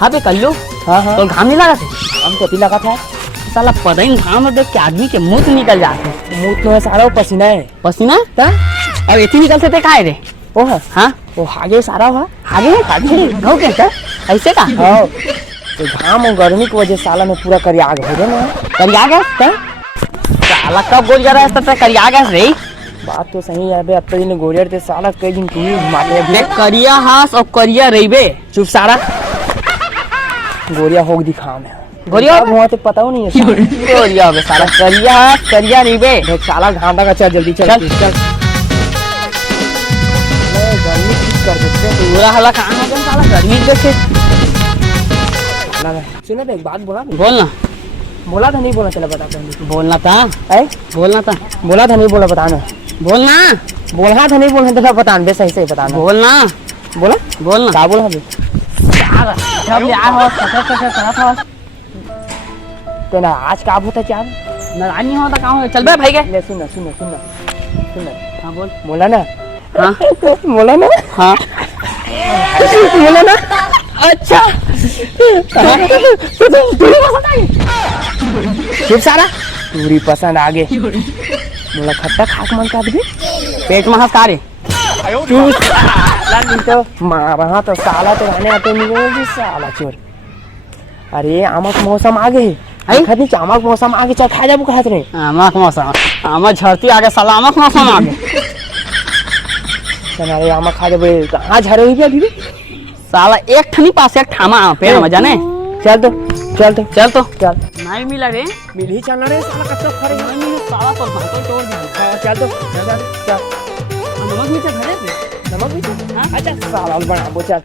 हाँ बे कल्लू, हाँ तो घाम नहीं लगा थे? हम कभी लगा था साला पता ही घाम में देख के आदमी के मुंह से निकल जाते। मुंह तो है सारा वो पसीना है। पसीना था और इतनी निकलते थे काहे रे? वो है हाँ वो आगे सारा हुआ आगे घाव के क्या ऐसे का? हाँ तो घाम और गर्मी की वजह साला में पूरा करियाग हो गया ना। करिया गैस था साला कब गोल जा रहा है करिया गैस रे? बात तो सही है बे। अब तो दिन गोरियर थे साला कई दिन तू ही घुमाते देख करिया हास और करिया रहीबे। चुप सारा गोरिया होग दिखा में गोरिया वहाँ तो पता ही नहीं है साला। गोरिया हो गया साला करिया हास करिया रहीबे। देख साला घाम लगा चल जल्दी चल चल। चल गर्मी ठीक कर देते पूरा हला कहाँ हो गया साला गर्मी देखे। सुनो एक बात बोला बोलना बोला था नहीं बोला चला बता पहले बोलना था बोलना था बोला था नहीं बोला बताना बोलना बोला था नहीं बोला था बताना बे सही बताना बोलना बोला बोलना क्या बोला बे सब यार हो सफर करा था तेरा आज का होता क्या नाराज नहीं होता काम चल बे भाई के ले सुन हाँ बोल बोला ना हाँ बोला ना हाँ बोला ना अच्छा चुप सारा पूरी पसंद आगे बोला खट्टा खाक मन का भी पेट में हंस का रे तो वहाँ तो साला तो रहने आते नहीं साला चोर। अरे आमक मौसम आगे है खत आमक मौसम आगे चल खा जाबू कहत रे आमक मौसम आमक झरती आगे साला आमक मौसम आगे अरे आमक खा जाबे कहाँ झरे हुई अभी भी साला एक ठनी पास एक ठामा पेड़ में जाने चल तो चल नहीं मिला रे मिल ही चलना रे साला कच्चा खड़े नहीं मिला साला तो भागो तोड़ दिया हाँ चल नमक नीचे धरे थे नमक भी हाँ? अच्छा साला बना अब चल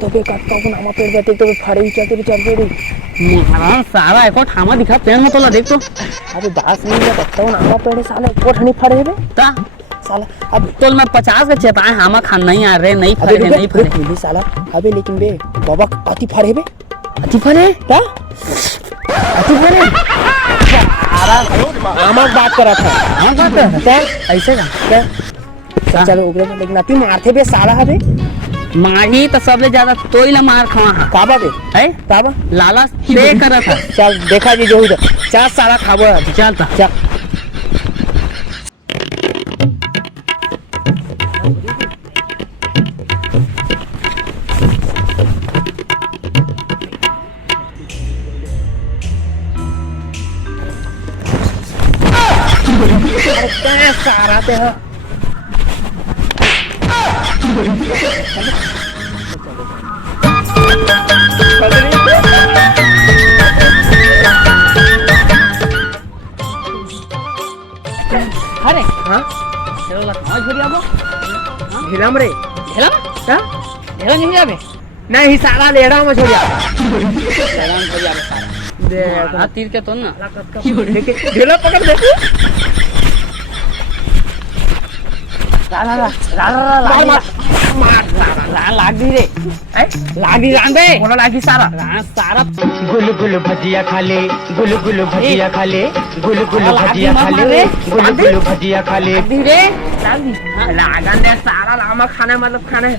तो पे कट्टा को नामा पेड़ जाते तो फड़े ही चलते रे महाराज साला एको ठामा दिखा पेड़ में तोला देख तो अरे 10 मिनट में कट्टा को नामा पेड़ साला एको ठनी फड़े रे ता साला अब तो मैं 50 के चेताए हामा खान नहीं आ रहे नहीं फरे नहीं फरे मिली साला अबे लेकिन बे बाबा अति फड़े बे अति फरे ता अति फड़े आमक बात करा था हां बात है ऐसे का चलो उगरे में लेकिन अति मारते बे साला हबे माही तो सबसे ज्यादा तोई ला मार खावा काबा बे है काबा लाला पे करा था चल देखा जी जो उधर 4 साला खाबो चलता चल सारा ते है अरे हाँ चलो ला कहाँ छोड़ी आबो ढिलम रे ढेला हाँ ढेला नहीं जाबे नहीं साला लेड़ा में छोड़िया ढेला में छोड़ी आबे सारा दे हाथ तीर के तो ना ढिला पकड़ दे लाग दी रे लागी रान बे बोला लागी सारा सारा गुल गुल भजिया खा ले गुल गुल भजिया खा ले गुल गुल भजिया खा ले गुल गुल भजिया खा ले दी रे लाग दी लागन दे सारा लामा खाना मतलब खाना है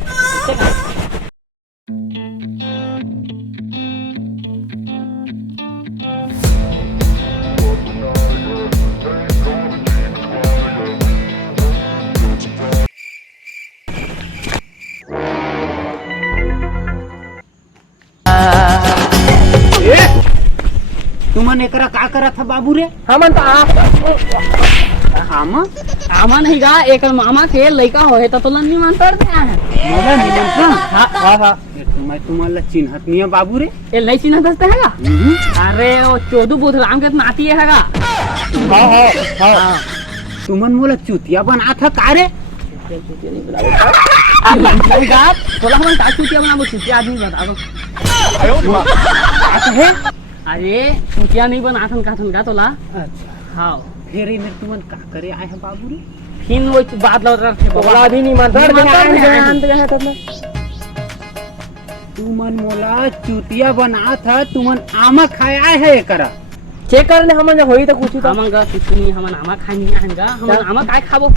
तुमन एकरा का करा था बाबू रे हमन तो आमा आमा नहीं गा एक मामा के लड़का होए तो तुलन नहीं मानता रे मोला निमंत्रण हां मैं तुम्हाला चिन्हत नहीं है बाबू रे ये नहीं चिन्ह दसते हैगा अरे वो चोदू बुध राम के नाती हैगा हां तुमन मोला चुतिया बना था का रे गा बोला हम का चुतिया बनाबो चुतिया आदमी बता दो अरे चुतिया नहीं बनाथन का तोला हाँ फिर इन्हें तुमन का करे आए हैं बाबू रे फिर वो बात लग रहा थे बोला भी नहीं मानता तुमन मोला चुतिया बना था तुमन आमा खाए आए है एकरा चेक करने हमन होई तो कुछ तो हमन का कुछ नहीं हमन आमा खाई नहीं आएगा हमन आमा काय खाबो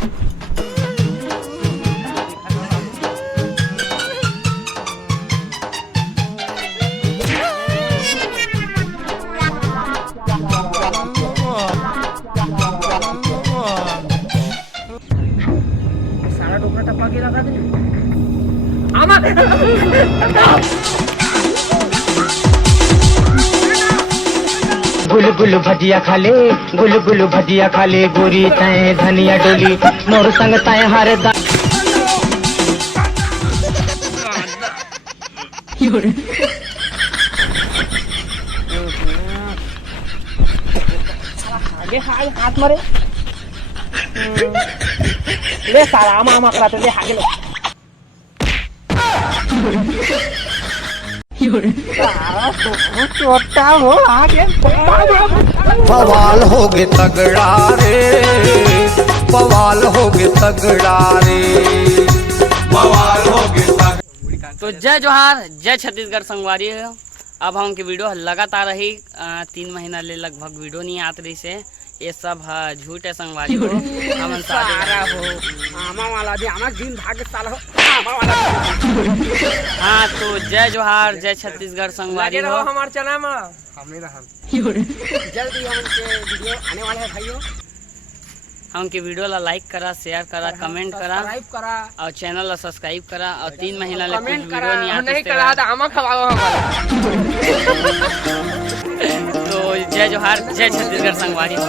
गुल भजिया खा ले गुल गुल भजिया खा ले गोरी तय धनिया डोली मोर संग तय हर दा आगे हाथ मरे ले साला आमा कराते ले आगे लो छोटा हो आगे बवाल होगे तगड़ा रे बवाल होगे तगड़ा रे बवाल होगे तो जय जोहार जय छत्तीसगढ़ संगवारी हो। अब हमके वीडियो लगातार रही 3 महीना ले लगभग वीडियो नहीं आत रही से ये सब झूठ है संगवारी हो। हमन सारा हो आमा वाला भी आमा दिन भाग साल हो आमा वाला हाँ तो जय जोहार जय छत्तीसगढ़ संगवारी हो। हमारे चैनल में हमने जल्दी हमके वीडियो आने वाले हैं भाइयों। हमके वीडियो ला लाइक करा शेयर करा कमेंट करा करा और चैनल ला सब्सक्राइब करा और 3 महीना ले कुछ कमेंट वीडियो नहीं आते नहीं करा तो आमा खवाओ हमारे तो जय जोहार जय छत्तीसगढ़ संगवारी हो।